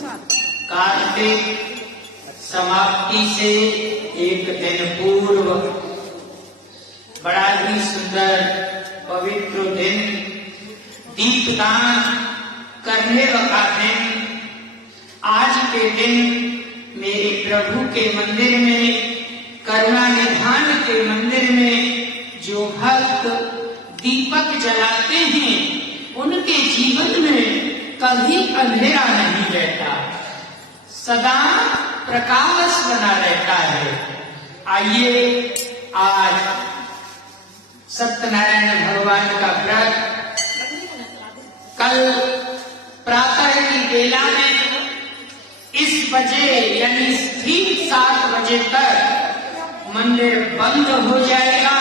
कार्तिक समाप्ति से एक दिन पूर्व बड़ा ही सुंदर पवित्र दिन दीपदान करने वाला दिन। आज के दिन मेरे प्रभु के मंदिर में, करुणा निधान के मंदिर में जो भक्त दीपक जलाते हैं उनके जीवन में कभी अंधेरा नहीं रहता, सदा प्रकाश बना रहता है। आइए आज सत्यनारायण भगवान का व्रत कल प्रातः की बेला में इस बजे यानी ठीक 7 बजे तक मंदिर बंद हो जाएगा।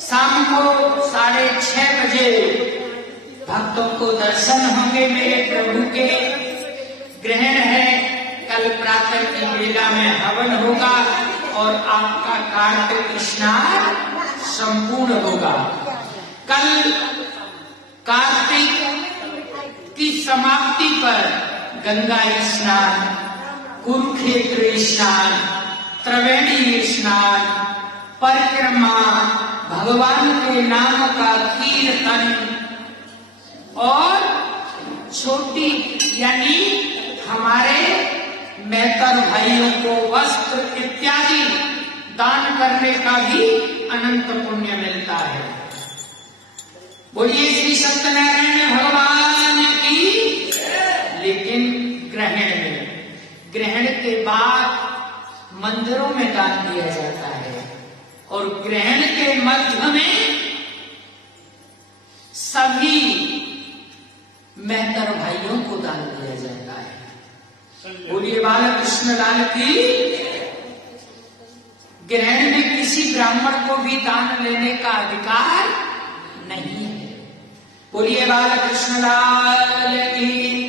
शाम को 6:30 बजे भक्तों को दर्शन होंगे मेरे प्रभु के। ग्रहण है, कल प्रातः की बेला में हवन होगा और आपका कार्तिक स्नान संपूर्ण होगा। कल कार्तिक की समाप्ति पर गंगा स्नान, कुरुक्षेत्र स्नान, त्रिवेणी स्नान, परिक्रमा, भगवान के नाम का कीर्तन और छोटी यानी हमारे मेहतर भाइयों को वस्त्र इत्यादि दान करने का भी अनंत पुण्य मिलता है। बोलिए श्री सत्यनारायण भगवान की। लेकिन ग्रहण के बाद मंदिरों में दान दिया जाता है और ग्रहण के मध्य में सभी मेहतर भाइयों को दान दिया जाता है। बोलिए बाल कृष्ण लाल की। ग्रहण में किसी ब्राह्मण को भी दान लेने का अधिकार नहीं है। बोलिए बाल कृष्ण लाल की।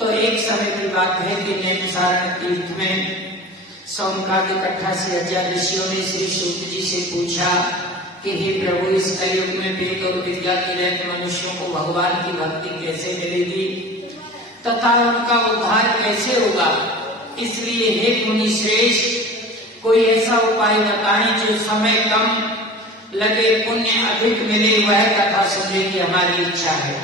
तो एक समय की बात है कि नैमिषारण्य तीर्थ में सोमनाथ इकट्ठा से 1000 ऋषियों ने श्री सूत जी से पूछा कि हे प्रभु, इस कलयुग में वेद और विद्या के रहित मनुष्यों को भगवान की भक्ति कैसे मिलेगी तथा उनका उद्धार कैसे होगा। इसलिए हे मुनि श्रेष्ठ, कोई ऐसा उपाय बताएं जो समय कम लगे, पुण्य अधिक मिले। वह कथा सुनने की हमारी इच्छा है।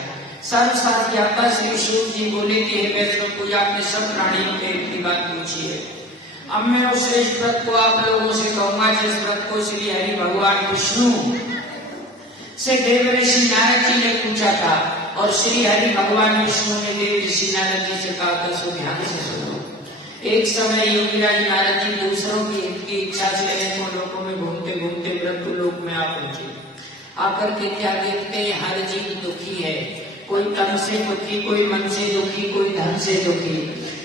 सर्वसाथी आपका श्री सूत जी बोले कि हे वैष्णव पूजा, आपने सब प्राणियों के की बात पूछी है। अब मैं उस श्रेष्ठ व्रत को आप लोगों से कहूंगा जिस व्रत को श्री हरि भगवान विष्णु से देव ऋषि नारद जी ने पूछा था और श्री हरि भगवान विष्णु ने देव ऋषि नारद जी से कहा था, सो ध्यान से सुनो। एक समय योगीराज नारद जी दूसरों की इच्छा से अनेकों लोगों में घूमते घूमते मृत्यु लोक में आ पहुंचे। आकर के क्या देखते हैं, हर जीव दुखी है, कोई तन से दुखी, कोई मन से दुखी, कोई धन से दुखी।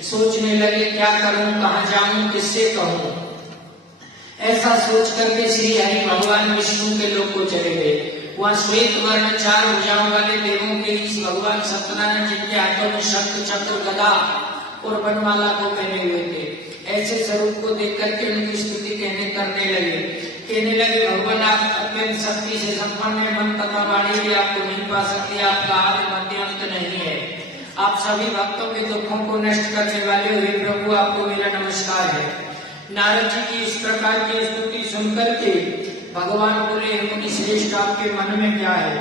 सोचने लगे क्या करूं, कहां जाऊं, किससे कहूं। ऐसा सोच करके श्री हरि भगवान विष्णु के लोक को चले गए। वहाँ श्वेत वर्ण 4 भुजाओं वाले देवों के बीच भगवान सत्यनारायण जिनके हाथों में शंख चक्र गदा और बनमाला को पहने हुए थे। ऐसे स्वरूप को देख करके उनकी स्तुति कहने लगे भगवान, आप अत्यंत शक्ति से संपन्न है, मन तथा वाणी भी आपको नहीं पा सकती, आपका आदि मध्य अंत नहीं है। आप सभी भक्तों के दुखों को नष्ट करने वाले हुए प्रभु, आपको मेरा नमस्कार है। नारद जी की इस प्रकार की स्तुति सुनकर के भगवान बोले, मुनि श्रेष्ठ, आपके मन में क्या है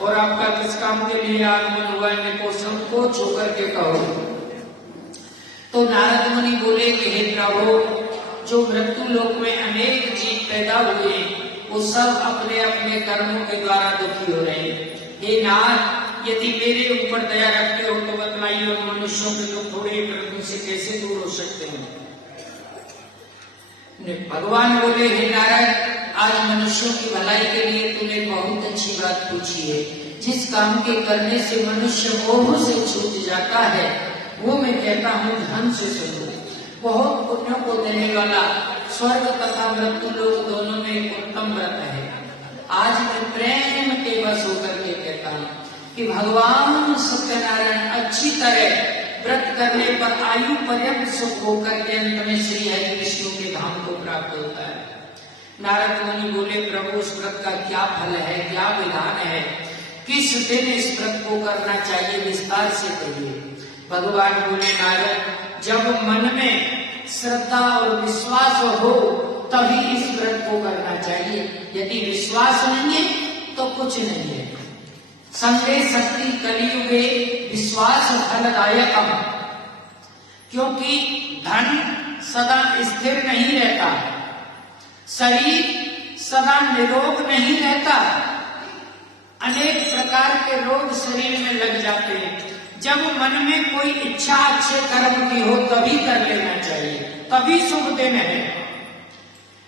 और आपका किस काम के लिए आगमन हुआ, इनको संकोच होकर के कहो। तो नारद मुनि बोले कि हे प्रभु, जो मृत्यु लोक में अनेक जीव पैदा हुए वो सब अपने अपने कर्मों के द्वारा दुखी हो रहे हैं। हे नाथ, यदि मेरे ऊपर दया रखते हो तो बतलाइए, और मनुष्यों के लोग थोड़े प्रभु से कैसे दूर हो सकते हैं। भगवान बोले, हे नारद, आज मनुष्यों की भलाई के लिए तूने बहुत अच्छी बात पूछी है। जिस काम के करने से मनुष्य मोह से छूट जाता है वो मैं कहता हूँ धन से सुनो। बहुत पुण्य को देने वाला स्वर्ग तथा मृत्यु लोक दोनों में एक उत्तम व्रत है। आज मैं प्रेम के बस होकर के कहता हूँ कि भगवान सत्यनारायण अच्छी तरह व्रत करने पर आयु पर्यंत सुख होकर के अंत में श्री हरि विष्णु के धाम को प्राप्त होता है। नारद मुनि बोले, प्रभु, इस व्रत का क्या फल है, क्या विधान है, किस दिन इस व्रत को करना चाहिए, विस्तार से कहिए। भगवान बोले नारद, जब मन में श्रद्धा और विश्वास हो तभी इस व्रत को करना चाहिए। यदि विश्वास नहीं है तो कुछ नहीं है। संदेह शक्ति कलियुगे विश्वास फलदायकम, क्योंकि धन सदा स्थिर नहीं रहता, शरीर सदा निरोग नहीं रहता, अनेक प्रकार के रोग शरीर में लग जाते हैं। जब मन में कोई इच्छा अच्छे कर्म की हो तभी कर लेना चाहिए, तभी शुभ दिन है।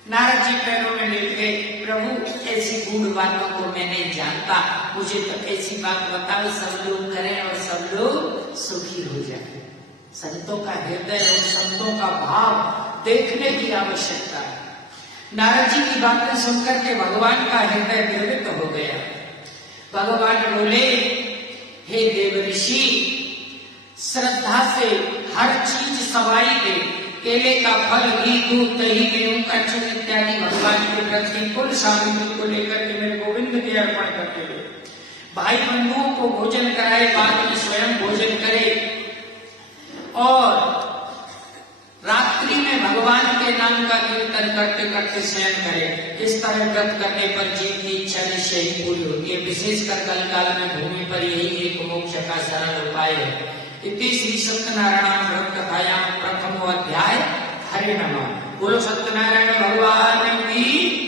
नारद जी पैरों में लेट गए, प्रभु ऐसी गूढ़ बातों को मैं नहीं जानता, मुझे तो ऐसी बात बताओ सब लोग करें और सब लोग सुखी हो जाए। संतों का हृदय और संतों का भाव देखने की आवश्यकता है। नारद जी की बातें सुनकर के भगवान का हृदय द्रवित हो गया। भगवान बोले, हे देव ऋषि, श्रद्धा से हर चीज सवाई दे, केले का फल, घी, दूध, दही, गेहूं का चूर्ण इत्यादि भगवान के प्रति कुल सामग्री को लेकर के मेरे गोविंद के अर्पण करते हुए भाई बंधुओं को भोजन कराए, बाद में स्वयं भोजन करे और रात्रि में भगवान के नाम का कीर्तन करते करते शयन करे। इस तरह व्रत करने पर जीव की इच्छा निश्चय ही पूरी होती है। विशेषकर कल काल में भूमि पर यही एक मोक्ष का सरल उपाय है। इति श्री सत्यनारायण व्रत कथायां प्रथमो अध्याय। हरे नमः। बोलो सत्यनारायण भगवान की।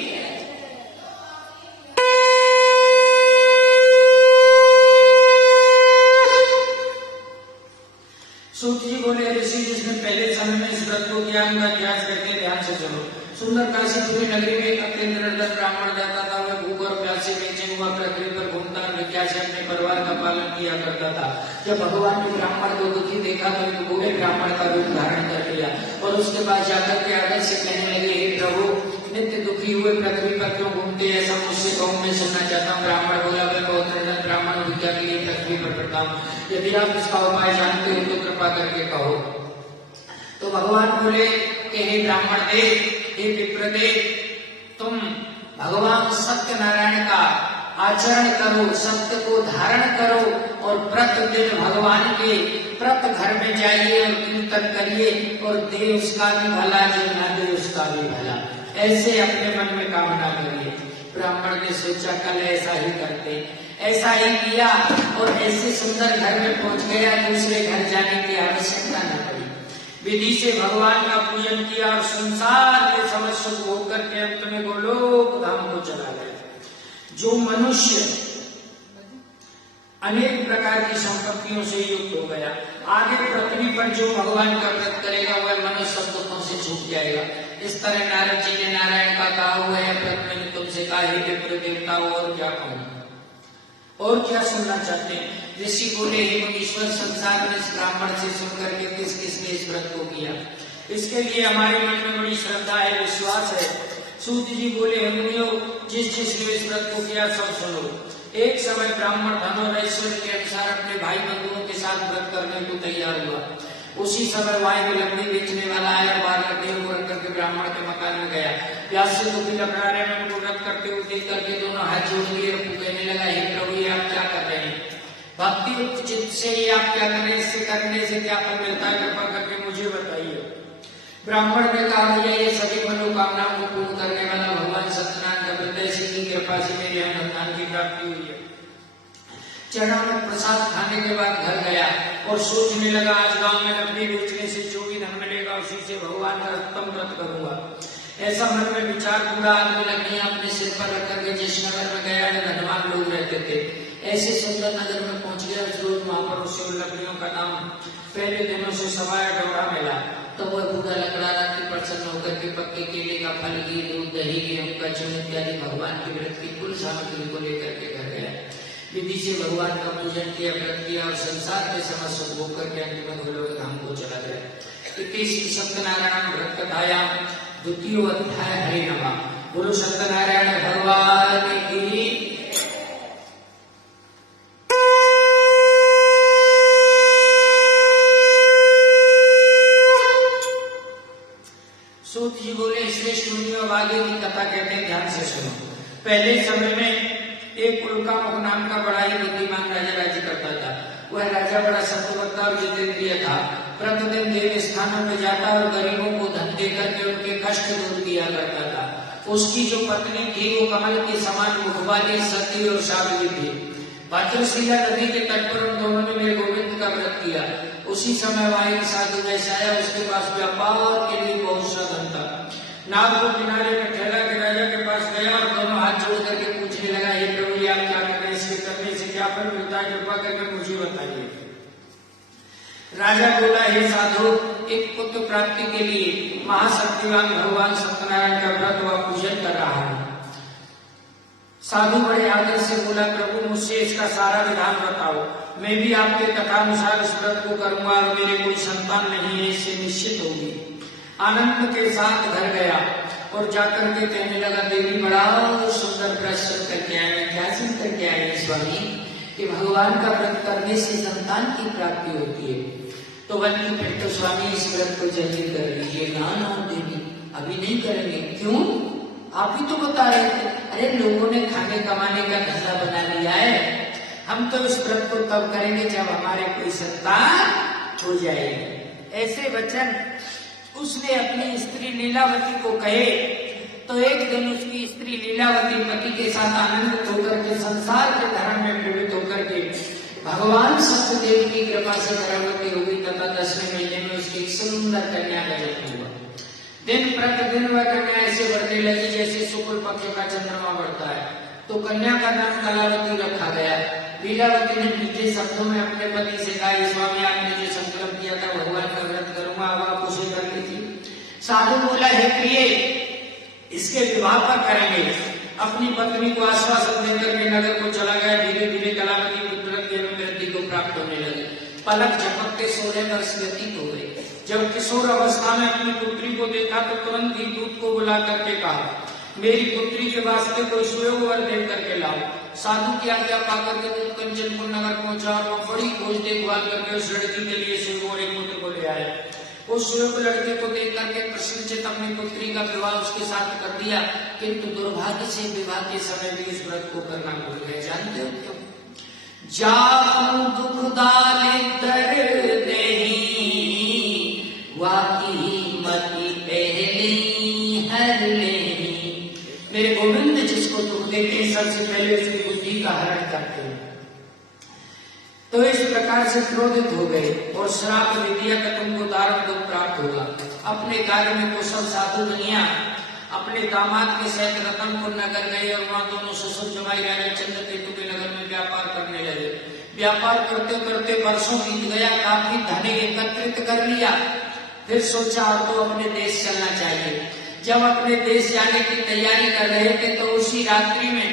सूत जी बोले, ऋषि जिसने पहले समय में इस व्रत को किया उनका इतिहास करके ध्यान से सुनो। सुंदर काशीपुरी नगरी में एक अत्यंत निर्धन ब्राह्मण जाता था। वह भूख और प्यास से बेचैन हुआ पृथ्वी पर घूमता और विद्या से अपने परिवार का पालन किया करता था। जब भगवान ने ब्राह्मण को दुखी देखा तो एक बूढ़े ब्राह्मण का रूप धारण कर लिया और उसके पास जाकर के आदर से कहने लगे, हे प्रभु, नित्य दुखी हुए पृथ्वी पर क्यों घूमते हैं, ऐसा मुझसे कहो, मैं सुनना चाहता हूँ। ब्राह्मण बोला, मैं बहुत निर्धन ब्राह्मण विद्या के लिए पृथ्वी पर पड़ता हूँ, यदि आप इसका उपाय जानते हो तो कृपा करके कहो। तो भगवान बोले कि हे ब्राह्मण देव, हे विप्रदेव, तुम भगवान सत्यनारायण का आचरण करो, सत्य को धारण करो और प्रतिदिन भगवान के व्रत घर में जाइए और कीर्तन करिए और दे उसका भी भला, जो ना दे उसका भी भला, ऐसे अपने मन में कामना करिए। ब्राह्मण ने सोचा कल ऐसा ही करते, ऐसा ही किया और ऐसे सुंदर घर में पहुंच गया, दूसरे घर जाने की आवश्यकता न पड़ी। विधि से भगवान का पूजन किया और संसार के समस्त सुख होकर के अंत में गोलोक धाम को चला गया। जो मनुष्य अनेक प्रकार की संपत्तियों से युक्त हो गया, आगे पृथ्वी पर जो भगवान का व्रत करेगा वह मनुष्य सब दुखों से छूट जाएगा। इस तरह नारद जी ने नारायण का कहा हुआ है, व्रत मैंने तुमसे कहा, हे विप्र देवता, और क्या कहूं, और क्या सुनना चाहते हैं। ऋषि बोले, हे मुनीश्वर, संसार में इस ब्राह्मण से सुनकर के किस किसने इस व्रत को किया, इसके लिए हमारे मन में बड़ी श्रद्धा है, विश्वास है। सूत जी बोले, हे मुनियो, जिस जिसने इस व्रत को किया सब सुनो। एक समय ब्राह्मण धन और ऐश्वर्य के अनुसार अपने भाई बंधुओं के साथ व्रत करने को तैयार हुआ। उसी समय वाई में लकड़ी बेचने वाला आया और 12 लकड़ियों को रख करके ब्राह्मण के मकान में गया। प्यास से दुखी लकड़ारे में उनको व्रत करते हुए देख करके दोनों हाथ जोड़ लिए और कहने लगा, हे प्रभु, ये आप क्या कर रहे हैं, भक्ति युक्त चित्त से ये आप क्या करें, इससे करने से क्या फल मिलता है, कृपा करके मुझे बताइए। ब्राह्मण ने कहा, भैया, ये सभी मनोकामनाओं को पूर्ण करने वाला भगवान सत्यनारायण का व्रत है, इसी की कृपा से मेरे यहाँ संतान की प्राप्ति हुई है। चरणों में प्रसाद खाने के बाद घर गया और सोचने लगा, आज गांव में लकड़ी बेचने से जो भी धन मिलेगा उसी से भगवान का उत्तम व्रत करूंगा। ऐसा मन में विचार पूरा आदमी लकड़ियां अपने सिर पर रख करके जिस नगर में गया है धनवान लोग रहते थे, ऐसे सुंदर नगर में पहुंच गया। रोज वहां पर उससे उन लकड़ियों का नाम पहले दिनों से सवाया डोरा मिला। तो वह बूढ़ा लकड़ारा की प्रसन्न होकर के पक्के केले का फल, घी, दूध, दही, गेहूं का चूर्ण इत्यादि भगवान के व्रत की कुल सामग्री को लेकर के घर गया। विधि से भगवान का पूजन किया, व्रत किया और संसार के समस्त सुख भोग करके अंत में गोलोक धाम को चला गया। इति श्री सत्यनारायण व्रत कथायां द्वितीय अध्याय। हरे नमः। बोलो सत्यनारायण भगवान की। सूत जी बोले, श्रेष्ठ मुनियों, आगे की कथा कहते हैं, ध्यान से सुनो। पहले समय में एक उल्का मुख नाम का बड़ा ही बुद्धिमान राजा राज्य करता था। वह राजा बड़ा सत्ववक्ता और जितेंद्रिय था। प्रतिदिन देव स्थानों में जाता और गरीबों को धन देकर के उनके कष्ट दूर किया करता था। उसकी जो पत्नी थी वो कमल के समान मुख वाली सती और साध्वी थी। भद्रशिला नदी के तट पर उन दोनों ने मेरे गोविंद का व्रत किया। उसी समय वहां एक साधु वैसा आया, उसके पास व्यापार के लिए बहुत सा धन था। नाव को किनारे में ठहरा के राजा के पास गया और दोनों हाथ जोड़ करके पूछने लगा, हे प्रभु, आप क्या कर रहे हैं? इसके करने से क्या फल मिलता है? कृपा करके मुझे बताइए। राजा बोला, हे साधु, एक पुत्र प्राप्ति के लिए महाशक्तिवान भगवान सत्यनारायण का व्रत व पूजन कर रहा है। साधु बड़े आदर से बोला, प्रभु, मुझसे इसका सारा विधान बताओ। मैं भी आपके कथानुसार इस व्रत को करूंगा और मेरे कोई संतान नहीं है, इससे निश्चित होगी। आनंद के साथ घर गया और जाकर के कहने लगा, देवी, बड़ा सुंदर प्रश्न करके आए। क्या सुन करके आए स्वामी? कि भगवान का व्रत करने से संतान की प्राप्ति होती है। तो बल्कि फिर तो स्वामी इस व्रत को जल्दी कर लीजिए। ना ना देवी, अभी नहीं करेंगे। क्यों? आप ही तो बता रहे थे। अरे लोगों ने खाने कमाने का धंधा बना लिया है, हम तो इस व्रत को तब करेंगे जब हमारे कोई संतान हो जाएगी। ऐसे वचन उसने अपनी स्त्री लीलावती को कहे। तो एक दिन उसकी स्त्री लीलावती पति के साथ आनंदित होकर के संसार के धर्म में प्रवृत्त होकर के भगवान सत्यदेव की कृपा से गर्भवती हुई तथा 10वें महीने में उसकी एक सुंदर कन्या का जन्म हुआ। दिन प्रतिदिन वह कन्या ऐसे बढ़ने लगी जैसे शुक्ल पक्ष का चंद्रमा बढ़ता है। तो कन्या का नाम कलावती रखा गया। लीलावती ने मीठे शब्दों में अपने पति से कहा, स्वामी, आपने जो संकल्प किया था भगवान का व्रत करूंगा, अब आप उसे कर लीजिए। साधु बोला, हे प्रिय, इसके विवाह पर करेंगे। अपनी पत्नी को आश्वासन देकर के नगर को चला गया। धीरे धीरे कलावती पुत्र की अनुवृत्ति को प्राप्त होने लगे। पलक झपकते 16 वर्ष व्यतीत हो गए। जब किशोर अवस्था में अपनी पुत्री को देखा तो तुरंत ही दूत को बुला करके कहा, मेरी पुत्री के वास्ते कोई सुयोग वर दे करके लाओ। साधु की आज्ञा पाकर के दूत कंचनपुर नगर पहुंचा और बड़ी खोज देखभाल करके उस लड़की के लिए सुयोग और एक पुत्र को ले आया। उस सुयोग लड़के को देख करके प्रसन्नचित्त अपनी पुत्री का विवाह उसके साथ कर दिया। किंतु दुर्भाग्य से विवाह के समय भी इस व्रत को करना भूल गए। जानते हो क्यों? जाऊं दुख दालिदर देही वाकी मती पहली हर लेही। मेरे गोविंद जिसको दुख देते हैं सबसे पहले उसकी बुद्धि का हरण करते हैं। तो इस प्रकार से क्रोधित हो गए और श्राप दे दिया कि तुमको दारुण दुख प्राप्त होगा। अपने कार्य में कुशल साधु दुनिया अपने दामाद के सहित रतनपुर नगर गए और वहां दोनों ससुर जमाई राजा चंद्रकेतु के नगर में व्यापार करने लगे। व्यापार करते करते वर्षों बीत गया, काफी धन एकत्रित कर लिया। फिर सोचा अब तो अपने देश चलना चाहिए। जब अपने देश जाने की तैयारी कर रहे थे तो उसी रात्रि में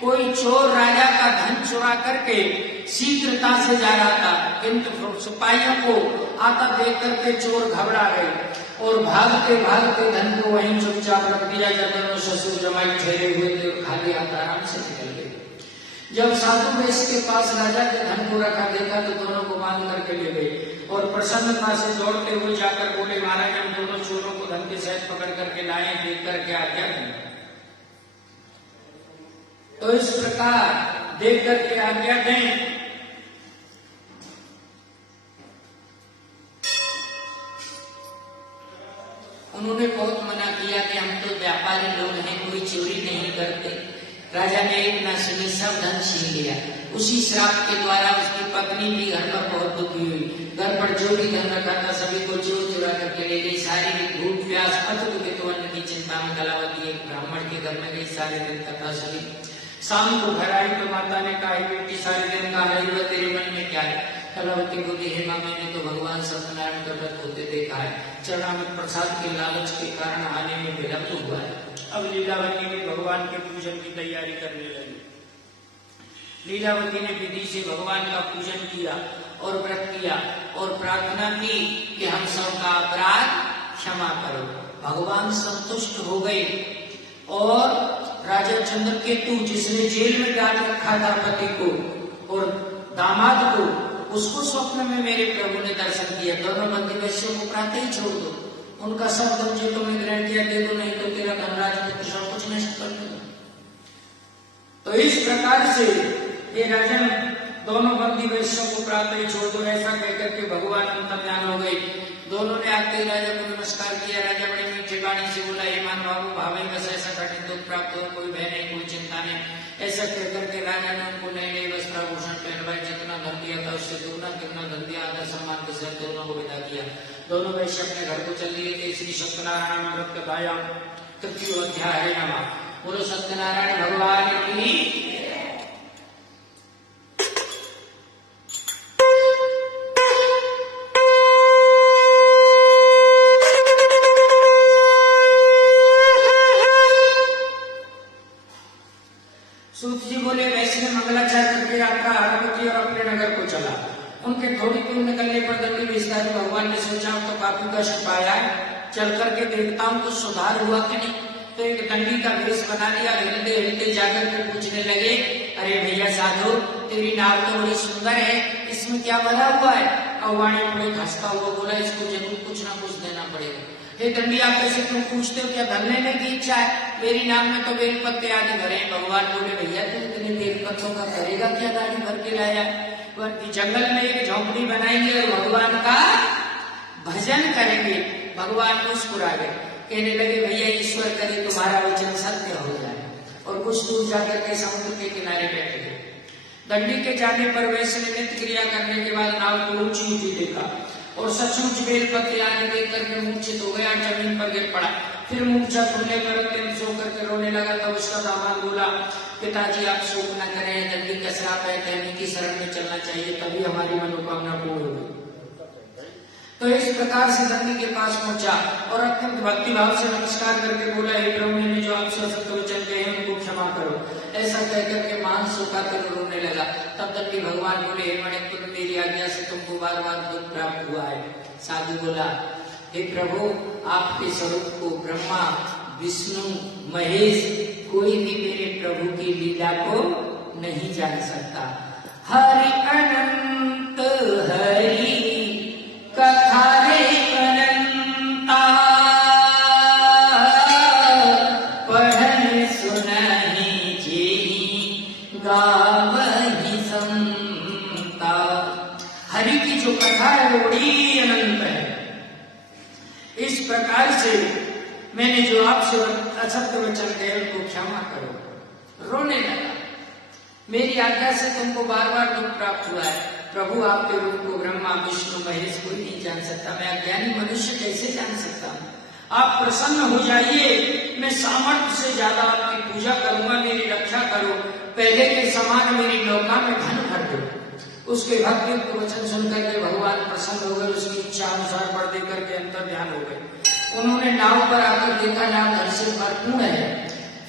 कोई चोर राजा का धन चुरा करके शीघ्रता से जा रहा था। किंतु सिपाहियों को आता देख करके चोर घबरा गए और भागते भागते धन को वहीं चुपचाप रख दिया। जब दोनों ससुर जमाई ठहरे हुए थे खाली हाथ आराम से निकल गए। जब साधु वेश के पास राजा के धन को रखा देखा तो दोनों को बांध करके ले गए और प्रसन्नता से दौड़ते हुए जाकर बोले, महाराज, हम दोनों चोरों को धन के सहित पकड़ करके लाए, देख करके आज्ञा दी। तो इस प्रकार देख करके आज्ञा दें। उन्होंने बहुत मना किया कि हम तो व्यापारी लोग हैं, कोई चोरी नहीं करते। राजा ने एक न सुनी, सब धन छीन लिया। उसी श्राप के द्वारा उसकी पत्नी भी घर पर बहुत दुखी हुई। घर पर जो भी धन रखा था सभी को चोर चुरा करके ले गई। शारीरिक भूख प्यास अतुलित अन्न की चिंता में कलावती एक ब्राह्मण के घर में गई। सारे दिन कथा सुनी। शाम को घर आई तो माता ने कहा, बेटी, सारे दिन का है, तेरे मन में क्या है? कलावती बोली, हे माँ, मैंने तो भगवान सत्यनारायण का व्रत होते देखा है। चरणामृत प्रसाद के लालच के कारण आने में विलंब हुआ है। अब लीलावती ने भगवान के पूजन की तैयारी करने लगी। लीलावती ने विधि से भगवान का पूजन किया और व्रत किया और प्रार्थना की कि हम सबका अपराध क्षमा करो। भगवान संतुष्ट हो गए और राजा चंद्रकेतु, जिसने जेल में डाल रखा था पति को और दामाद को, उसको स्वप्न में मेरे प्रभु ने दर्शन किया। दोनों बंदी वैश्यों को प्रातः ही छोड़ दो, उनका सब धन जो तुम्हें ग्रहण किया दे दो, नहीं तो तेरा धनराज पुत्र सब कुछ नष्ट कर दूंगा। तो इस प्रकार से ये राजन दोनों बंदी वैश्यों को प्रातः ही छोड़ दो। ऐसा कहकर के भगवान अंतर्ध्यान हो गए। दोनों ने आते ही राजा को नमस्कार किया। राजा बड़े मीठे वाणी से बोला, हे मान बाबू, भावे में ऐसा कठिन दुख प्राप्त हो, कोई भय नहीं, कोई चिंता नहीं। ऐसा कहकर के राजा ने उनको नए नए वस्त्राभूषण पहनवाए। जितना धन दिया था उससे दुगना तिगुना धन दिया, आदर सम्मान के साथ दोनों को विदा किया। दोनों वैश्य अपने घर को चल दिए थे। श्री सत्यनारायण व्रत कथायाम तृतीय अध्याय। हरे नमः। बोलो सत्यनारायण भगवान की। सूत जी बोले, वैश्य ने मंगलाचार करके यात्रा आरंभ की और अपने नगर को चला। उनके थोड़ी दूर निकलने पर दंडी विस्तारी भगवान ने सोचा तो काफी कष्ट पाया, चल करके देवताओं को सुधार हुआ कि नहीं। तो एक दंडी का वेश बना लिया। हिलते हिलते जाकर के पूछने लगे, अरे भैया साधु, तेरी नाव तो बड़ी सुंदर है, इसमें क्या भरा हुआ है? और वाणी बड़े हंसता हुआ बोला, इसको जरूर कुछ ना कुछ देना पड़ेगा। हे दंडी, आप ऐसे क्यों पूछते हो? क्या धन लेने की इच्छा है? मेरी नाम में तो बेल पत्ते आदि भरे। भगवान बोले, भैया तू इतने बेल पत्तों का करेगा क्या? गाड़ी भर के लाया। जंगल में एक झोंपड़ी बनाएंगे और भगवान का भजन करेंगे। भगवान मुस्कुरा गए, कहने लगे, भैया ईश्वर करे तुम्हारा वचन सत्य हो जाए। और कुछ दूर जाकर के समुद्र के किनारे बैठ गए। दंडी के जाने पर वैश्य ने नित्य क्रिया करने के बाद नाव को ऊंची ऊंची देखा और सचमुच बेल पत्ते आने देख करके मूर्छित हो गया, जमीन पर गिर पड़ा। फिर मूर्छा खुलने पर अत्यंत सो करके रोने लगा। तब उसका दामाद बोला, पिताजी आप शोक न करें, दंडी का श्राप है, कहने की शरण में चलना चाहिए, तभी हमारी मनोकामना पूर्ण होगी। तो इस प्रकार से दंडी के पास पहुंचा और अत्यंत भक्ति भाव से नमस्कार करके बोला, हे प्रभु, मैंने जो आपसे असत्य वचन कहे हैं उनको क्षमा करो। ऐसा कहकर के मान सोखा कर रोने लगा। तब दंडी भगवान बोले, हे मणिपुत्र, मेरी आज्ञा से तुमको बार बार दुख प्राप्त हुआ है। साधु बोला, हे प्रभु, आपके स्वरूप को ब्रह्मा, विष्णु, महेश कोई भी मेरे प्रभु की लीला को नहीं जान सकता। हरि अनंत हरि कथा रे अनंता, पढ़न सुनहि जेहि गावहि संता। हरि की जो कथा है वो बड़ी अनंत है। इस प्रकार से मैंने जो आपसे असत्य वचन कहे उनको क्षमा करो। रोने लगा, मेरी आज्ञा से तुमको बार बार दुख प्राप्त हुआ है। प्रभु, आपके रूप को ब्रह्मा, विष्णु, महेश कोई नहीं जान सकता। मैं अज्ञानी मनुष्य कैसे जान सकता हूँ? आप प्रसन्न हो जाइए, मैं सामर्थ्य से ज्यादा आपकी पूजा करूंगा, मेरी रक्षा करो। पहले के समान मेरी नौका में धन भर दो। उसके भक्ति को वचन सुनकर के भगवान प्रसन्न हो गए। उसकी इच्छा अनुसार बढ़ दे करके अंतर ध्यान हो गए। उन्होंने नाव पर आकर देखा, नाव धन से भरपूर है।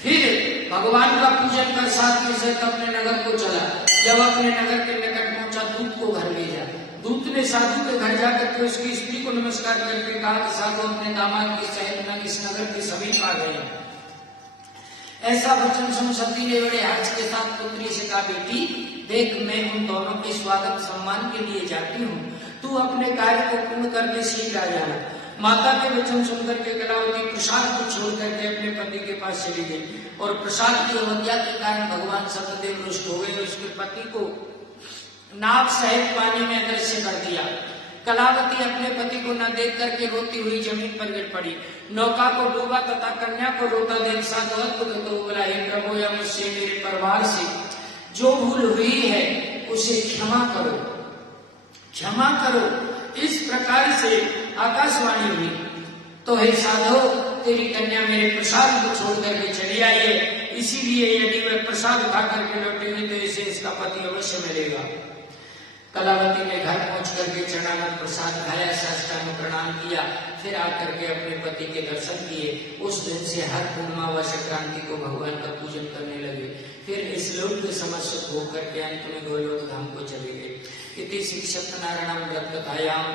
फिर भगवान का पूजन कर साथ के साथ अपने नगर को चला। जब अपने नगर के निकट पहुंचा, दूत को घर भेजा। दूत ने साधु के घर जाकर के उसकी स्त्री को नमस्कार करके कहा कि साधु अपने दामाद के सहित इस नगर के समीप आ गए। ऐसा वचन सुन सती ने बड़े हर्ष के साथ पुत्री से कहा, बेटी देख, मैं उन दोनों के स्वागत सम्मान के लिए जाती हूँ, तू अपने कार्य को पूर्ण करके शीघ्र आ जाना। माता के वचन सुनकर के कलावती प्रसाद को छोड़ करके अपने पति के पास चली गई और प्रसाद की अवज्ञा के कारण भगवान सत्यदेव रुष्ट हो गए। उसके पति को नाव सहित पानी में अदृश्य कर दिया। कलावती अपने पति को न देख करके रोती हुई जमीन पर गिर पड़ी। नौका को डूबा तथा कन्या को रोता देख साधु अद्भुत तो बोला, हे प्रभु, या मुझसे मेरे परिवार से जो भूल हुई है उसे क्षमा करो, क्षमा करो। इस प्रकार से आकाशवाणी हुई, तो हे साधु, तेरी कन्या मेरे प्रसाद को छोड़ करके चली आई है, इसीलिए यदि वह प्रसाद खा करके लौटेगी तो इसे इसका पति अवश्य मिलेगा। कलावती ने घर पहुंच करके चरणागत प्रसाद खाया, साष्टांग प्रणाम किया, फिर आकर के अपने पति के दर्शन किए। उस दिन से हर पूर्णिमा व संक्रांति को भगवान का पूजन करने लगे। फिर इस लोक के समस्त होकर के अंत में गोलोक धाम को चले गए। इति श्री सत्यनारायण व्रत कथायाम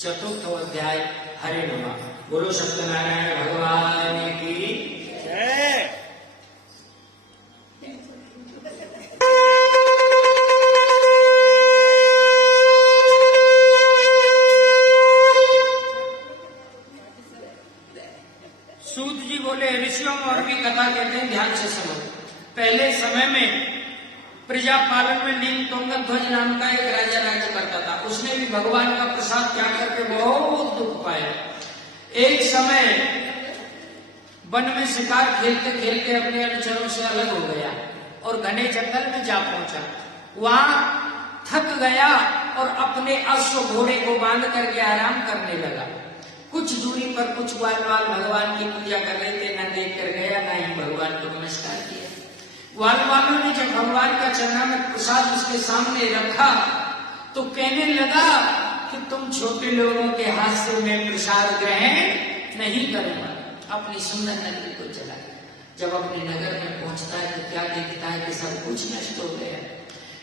चतुर्थ अध्याय। हरे नमः। बोलो सत्यनारायण भगवान की जय। सूत जी बोले, ऋषियों में और भी कथा कहते हैं, ध्यान से सुनो। पहले समय में प्रजापालन में नीलतुंगध्वज नाम का एक राजा राज्य करता था। उसने भी भगवान का प्रसाद त्याग करके बहुत दुख पाया। एक समय वन में शिकार खेलते खेलते अपने अनुचरों से अलग हो गया और घने जंगल में जा पहुंचा। वहां थक गया और अपने अश्व घोड़े को बांध करके आराम करने लगा। कुछ दूरी पर कुछ ग्वाल भगवान की पूजा कर रहे थे, न देख कर गया न ही भगवान को नमस्कार किया। ग्वाल वालों ने जब भगवान का चरणामृत प्रसाद उसके सामने रखा तो कहने लगा कि तुम छोटे लोगों के हाथ से मैं प्रसाद ग्रहण नहीं करूंगा। अपनी सुंदर नगरी को चला गया। जब अपने नगर में पहुंचता है तो क्या देखता है कि सब कुछ नष्ट हो गया।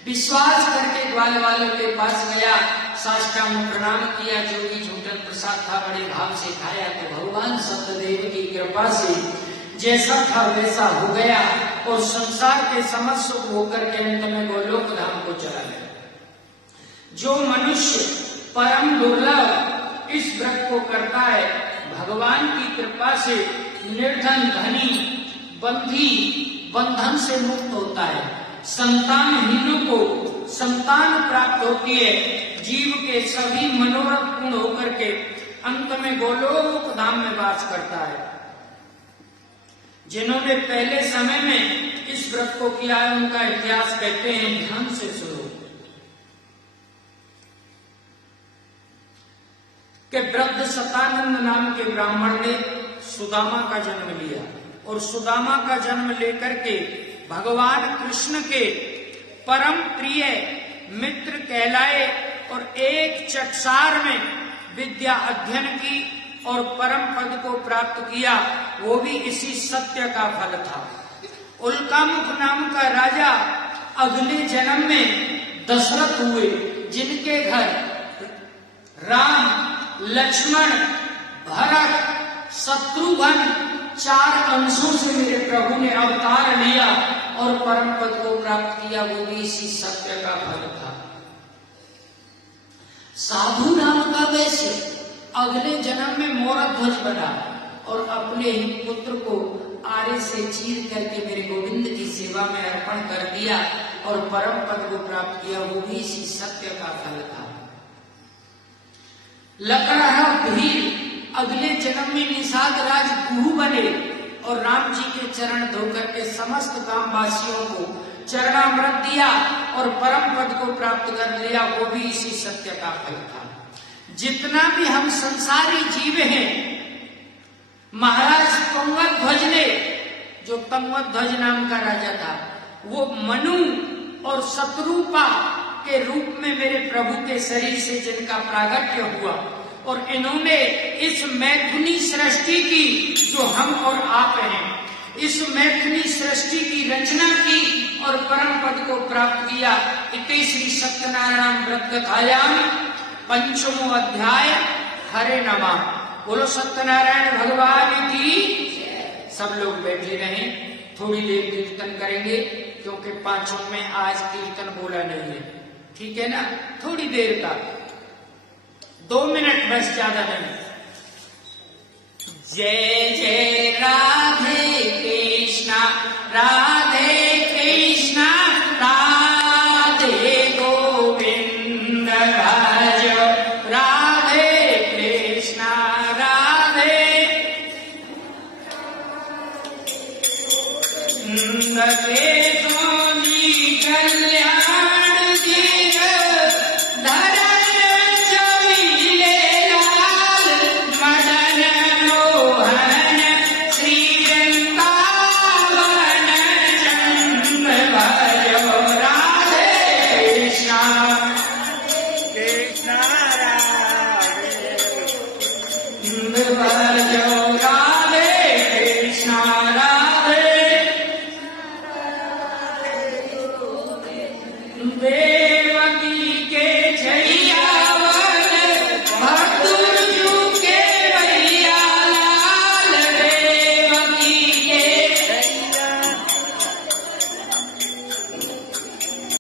विश्वास करके ग्वाल वालों के पास गया, साष्टांग प्रणाम किया। जो भी झूठन प्रसाद था बड़े भाव से खाया तो भगवान सत्यदेव की कृपा से जैसा था वैसा हो गया और संसार के समस्त सुख होकर के अंत में गोलोक धाम को चला गया। जो मनुष्य परम दुर्लभ इस व्रत को करता है, भगवान की कृपा से निर्धन धनी बंधी बंधन से मुक्त होता है। संतानहीनों को संतान प्राप्त होती है। जीव के सभी मनोरथ पूर्ण होकर के अंत में गोलोक धाम में वास करता है। जिन्होंने पहले समय में इस व्रत को किया है उनका इतिहास कहते हैं, ध्यान से सुनो। कि वृद्ध सतानंद नाम के ब्राह्मण ने सुदामा का जन्म लिया और सुदामा का जन्म लेकर के भगवान कृष्ण के परम प्रिय मित्र कहलाए और एक चटसार में विद्या अध्ययन की और परम पद को प्राप्त किया। वो भी इसी सत्य का फल था। उल्कामुख नाम का राजा अगले जन्म में दशरथ हुए, जिनके घर राम लक्ष्मण भरत शत्रुघ्न 4 अंशों से मेरे प्रभु ने अवतार लिया और परम पद को प्राप्त किया। वो भी इसी सत्य का फल था। साधु नाम का वैश्य अगले जन्म में मोरध्वज बना और अपने ही पुत्र को आरे से चीर करके मेरे गोविंद की सेवा में अर्पण कर दिया और परम पद को प्राप्त किया। वो भी इसी सत्य का फल था। लकड़हारा भील अगले जन्म में निषाद राज गुरु बने और राम जी के चरण धोकर के समस्त गांववासियों को चरणामृत दिया और परम पद को प्राप्त कर लिया। वो भी इसी सत्य का फल था। जितना भी हम संसारी जीव हैं, महाराज तुंगध्वज ने, जो तुंगध्वज नाम का राजा था, वो मनु और शत्रुपा के रूप में मेरे प्रभु के शरीर से जिनका प्रागट्य हुआ और इन्होंने इस मैथुनी सृष्टि की जो हम और आप हैं, इस मैथुनी सृष्टि की रचना की और परम पद को प्राप्त किया। इति श्री सत्यनारायण व्रत कथायाम 5वां अध्याय हरे नमः। बोलो सत्यनारायण भगवान की। सब लोग बैठे रहें, थोड़ी देर कीर्तन करेंगे क्योंकि 5 में आज कीर्तन बोला नहीं है, ठीक है ना? थोड़ी देर का 2 मिनट बस, ज्यादा नहीं। जय जय राधे कृष्णा राधे